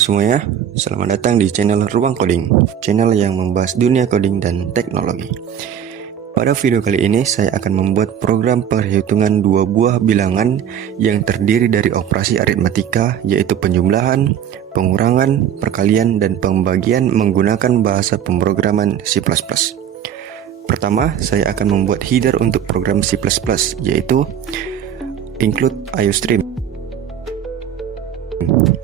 semuanya, selamat datang di channel Ruang Coding, channel yang membahas dunia coding dan teknologi. Pada video kali ini saya akan membuat program perhitungan dua buah bilangan yang terdiri dari operasi aritmatika, yaitu penjumlahan, pengurangan, perkalian, dan pembagian menggunakan bahasa pemrograman C++. Pertama, saya akan membuat header untuk program C++, yaitu include IOStream,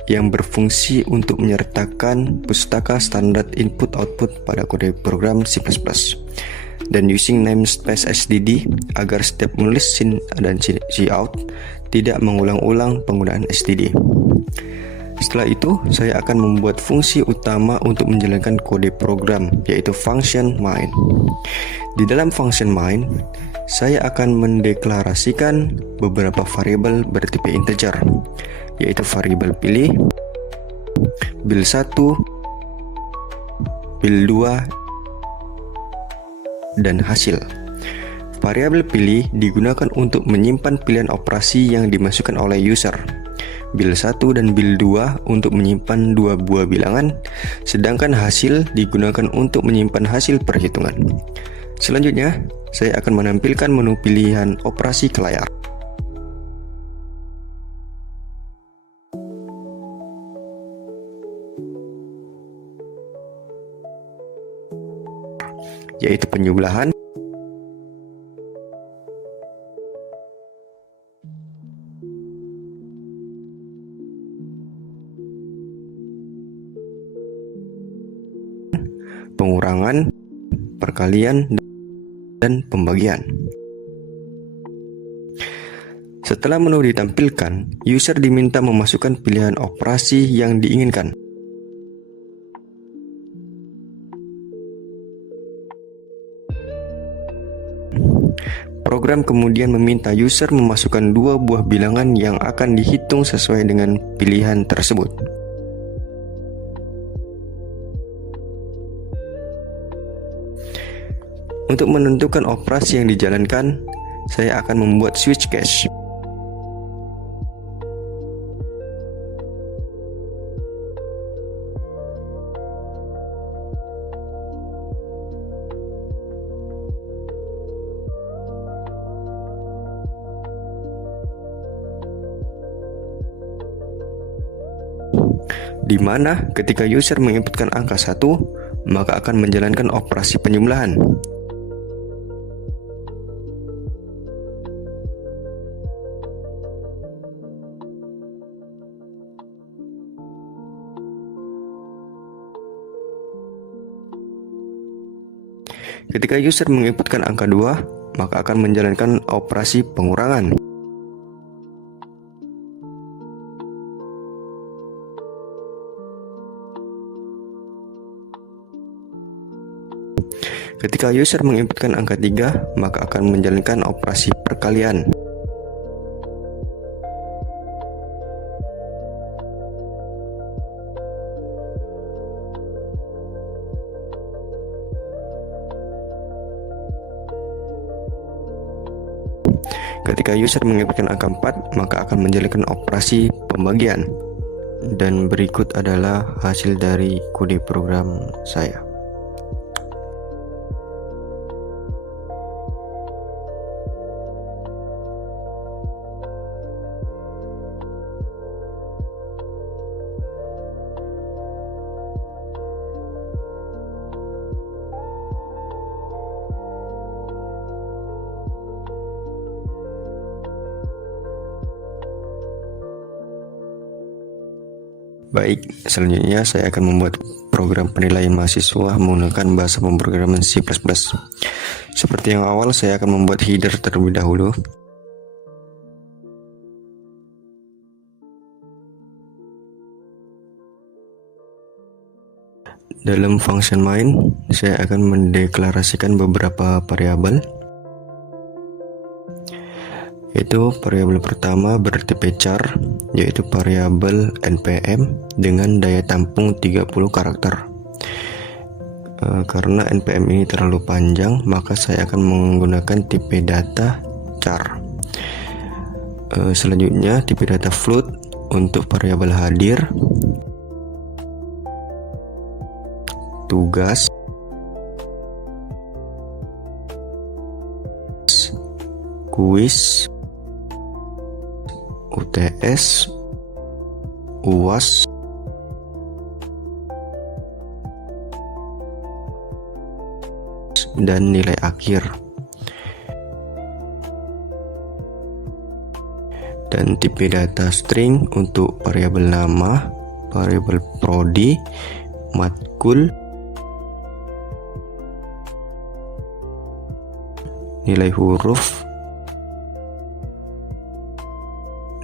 yang berfungsi untuk menyertakan pustaka standar input-output pada kode program C++, dan using namespace std agar setiap menulis sin dan cout tidak mengulang-ulang penggunaan std. Setelah itu, saya akan membuat fungsi utama untuk menjalankan kode program, yaitu function main. Di dalam function main, saya akan mendeklarasikan beberapa variabel bertipe integer, yaitu variabel pilih, bil1, bil2, dan hasil. Variabel pilih digunakan untuk menyimpan pilihan operasi yang dimasukkan oleh user. Bil1 dan bil2 untuk menyimpan dua buah bilangan, sedangkan hasil digunakan untuk menyimpan hasil perhitungan. Selanjutnya, saya akan menampilkan menu pilihan operasi ke layar. Yaitu penjumlahan, pengurangan, perkalian, dan pembagian. Setelah menu ditampilkan, user diminta memasukkan pilihan operasi yang diinginkan. Program kemudian meminta user memasukkan dua buah bilangan yang akan dihitung sesuai dengan pilihan tersebut. Untuk menentukan operasi yang dijalankan, saya akan membuat switch case. Di mana ketika user menginputkan angka 1, maka akan menjalankan operasi penjumlahan. Ketika user menginputkan angka 2, maka akan menjalankan operasi pengurangan. Ketika user menginputkan angka 3, maka akan menjalankan operasi perkalian. Ketika user menginputkan angka 4, maka akan menjalankan operasi pembagian. Dan berikut adalah hasil dari kode program saya. Baik, selanjutnya saya akan membuat program penilaian mahasiswa menggunakan bahasa pemrograman C++. Seperti yang awal, saya akan membuat header terlebih dahulu. Dalam function main, saya akan mendeklarasikan beberapa variabel. Yaitu variabel pertama bertipe char, yaitu variabel npm dengan daya tampung 30 karakter. Karena npm ini terlalu panjang, maka saya akan menggunakan tipe data char. Selanjutnya tipe data float untuk variabel hadir. tugas, kuis, UTS, UAS, dan nilai akhir. Dan tipe data string untuk variabel nama, variabel prodi, matkul, nilai huruf,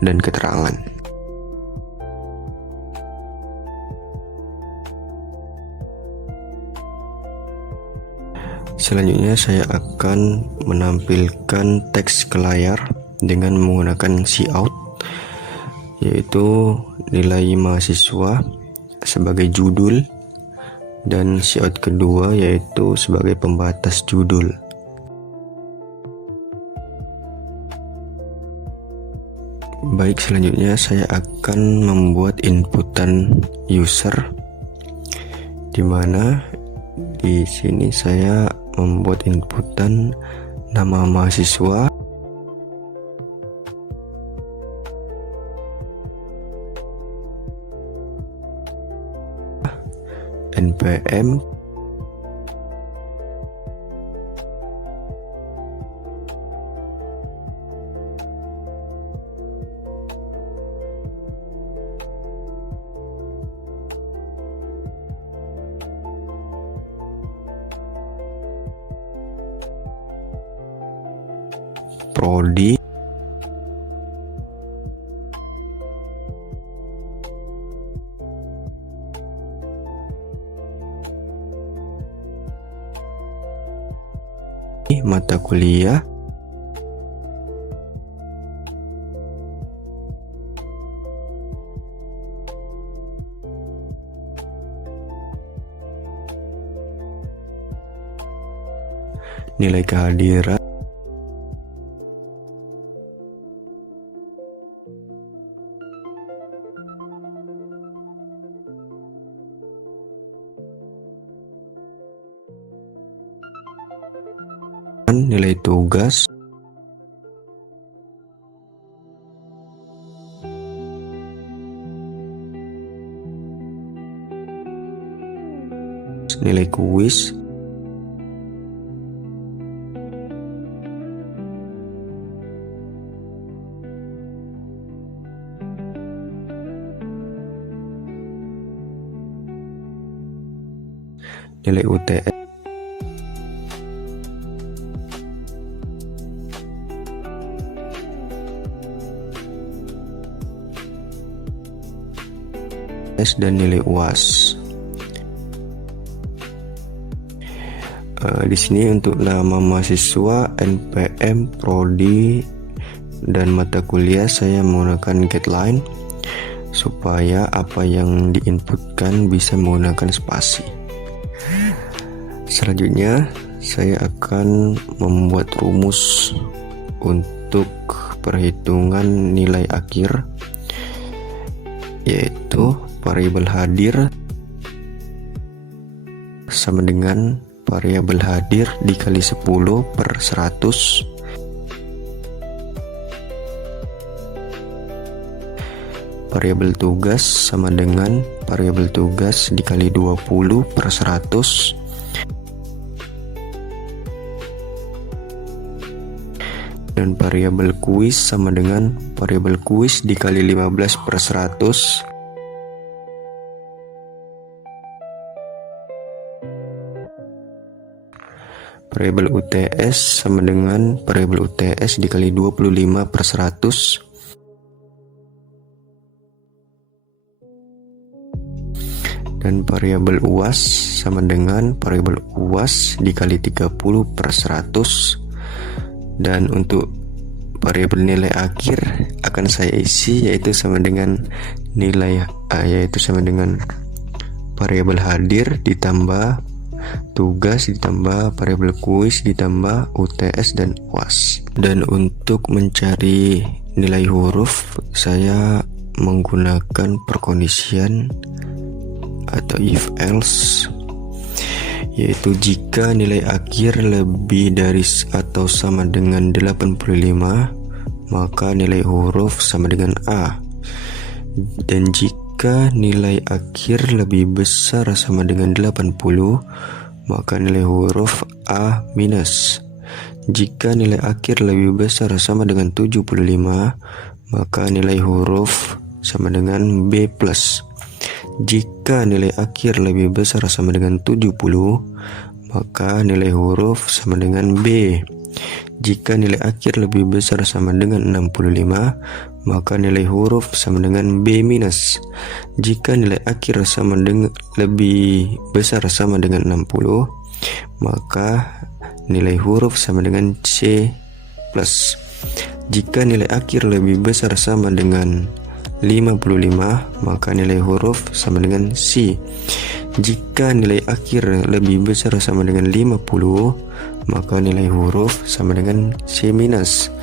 dan keterangan. Selanjutnya saya akan menampilkan teks ke layar dengan menggunakan cout, yaitu nilai mahasiswa sebagai judul, dan cout kedua yaitu sebagai pembatas judul. Baik, selanjutnya saya akan membuat inputan user, di mana di sini saya membuat inputan nama mahasiswa, NPM, prodi, mata kuliah, nilai kehadiran, nilai tugas, nilai kuis, nilai UTS, dan nilai UAS. Di sini untuk nama mahasiswa, NPM, prodi, dan mata kuliah saya menggunakan getLine supaya apa yang diinputkan bisa menggunakan spasi. Selanjutnya saya akan membuat rumus untuk perhitungan nilai akhir, yaitu variabel hadir sama dengan variabel hadir dikali 10 per 100 variabel tugas sama dengan variabel tugas dikali 20 per 100 dan variabel kuis sama dengan variabel kuis dikali 15 per 100 variabel UTS sama dengan variabel UTS dikali 25 per 100 dan variabel UAS sama dengan variabel UAS dikali 30 per 100 dan untuk variabel nilai akhir akan saya isi yaitu sama dengan nilai yaitu sama dengan variabel hadir ditambah tugas ditambah variabel kuis ditambah UTS dan UAS. Dan untuk mencari nilai huruf saya menggunakan perkondisian atau if else, yaitu jika nilai akhir lebih dari atau sama dengan 85, maka nilai huruf sama dengan A. Dan jika nilai akhir lebih besar sama dengan 80, maka nilai huruf A minus. Jika nilai akhir lebih besar sama dengan 75, maka nilai huruf sama dengan B plus. Jika nilai akhir lebih besar sama dengan 70, maka nilai huruf sama dengan B. Jika nilai akhir lebih besar sama dengan 65, maka nilai huruf sama dengan B minus. Jika nilai akhir lebih besar sama dengan 60, maka nilai huruf sama dengan C plus. Jika nilai akhir lebih besar sama dengan 55, maka nilai huruf sama dengan C. Jika nilai akhir lebih besar sama dengan 50, maka nilai huruf sama dengan C minus.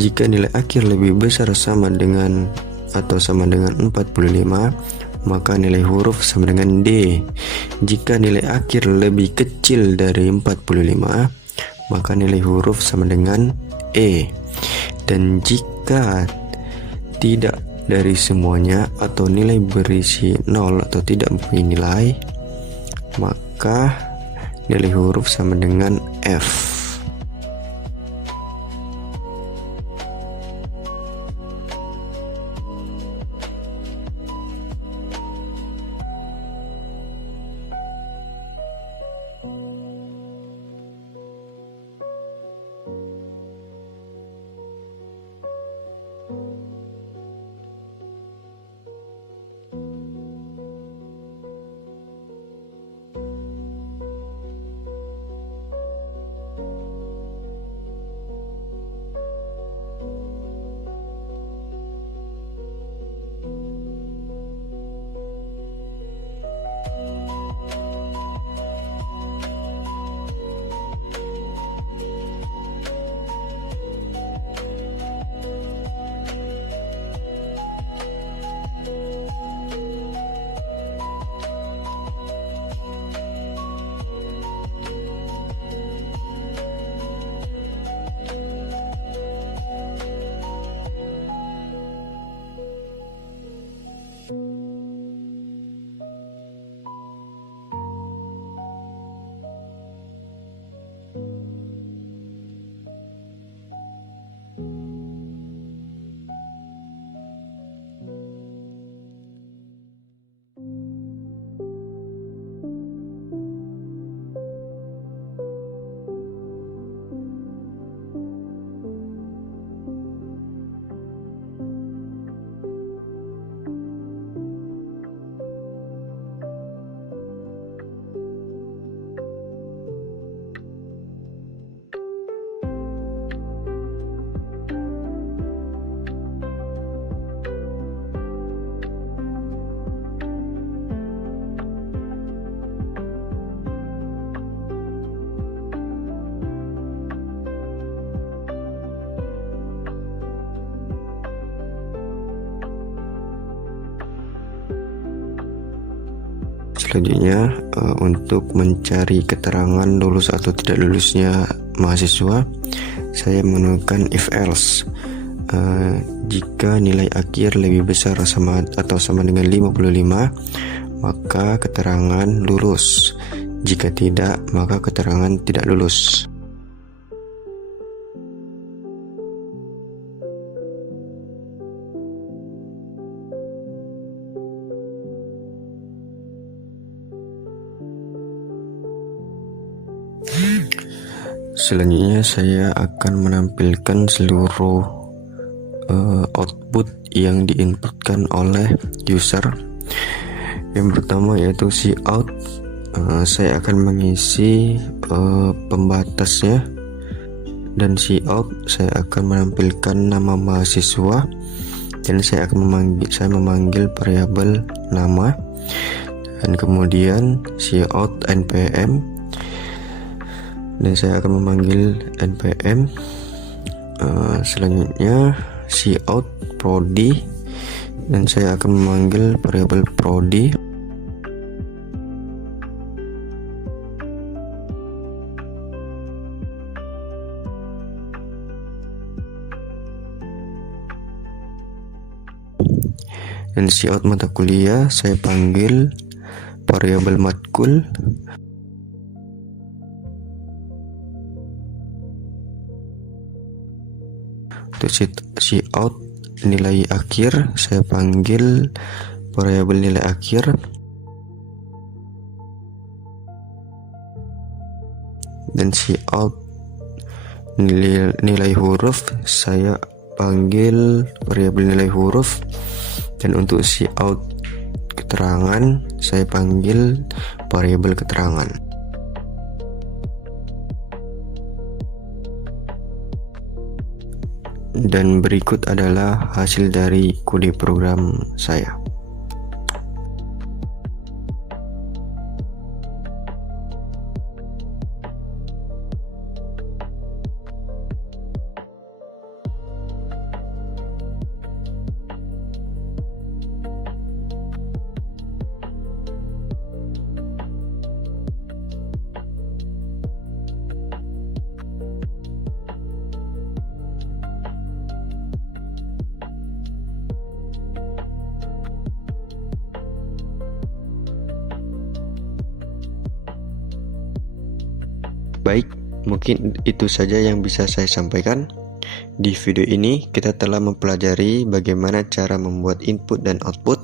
Jika nilai akhir lebih besar sama dengan atau sama dengan 45, maka nilai huruf sama dengan D. Jika nilai akhir lebih kecil dari 45, maka nilai huruf sama dengan E. Dan jika tidak dari semuanya atau nilai berisi 0 atau tidak mempunyai nilai, maka nilai huruf sama dengan F. Selanjutnya, untuk mencari keterangan lulus atau tidak lulusnya mahasiswa, saya menggunakan if else. Jika nilai akhir lebih besar sama atau sama dengan 55, maka keterangan lulus. Jika tidak, maka keterangan tidak lulus. Selanjutnya saya akan menampilkan seluruh output yang diinputkan oleh user. Yang pertama yaitu cout. Saya akan mengisi pembatasnya, dan cout saya akan menampilkan nama mahasiswa, dan saya memanggil variabel nama, dan kemudian cout npm, dan saya akan memanggil npm. Selanjutnya cout prodi, dan saya akan memanggil variabel prodi. Dan cout mata kuliah saya panggil variabel matkul. Untuk cout nilai akhir saya panggil variabel nilai akhir. Dan cout nilai huruf saya panggil variabel nilai huruf. Dan untuk cout keterangan saya panggil variabel keterangan. Dan berikut adalah hasil dari kode program saya. Baik, mungkin itu saja yang bisa saya sampaikan. Di video ini kita telah mempelajari bagaimana cara membuat input dan output,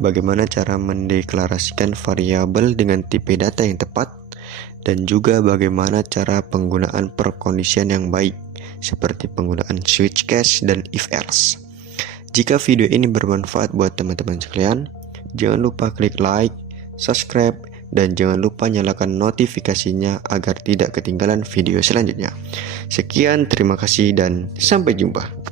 bagaimana cara mendeklarasikan variabel dengan tipe data yang tepat, dan juga bagaimana cara penggunaan perkondisian yang baik, seperti penggunaan switch case dan if else. Jika video ini bermanfaat buat teman-teman sekalian, jangan lupa klik like, subscribe, dan jangan lupa nyalakan notifikasinya agar tidak ketinggalan video selanjutnya. Sekian, terima kasih dan sampai jumpa.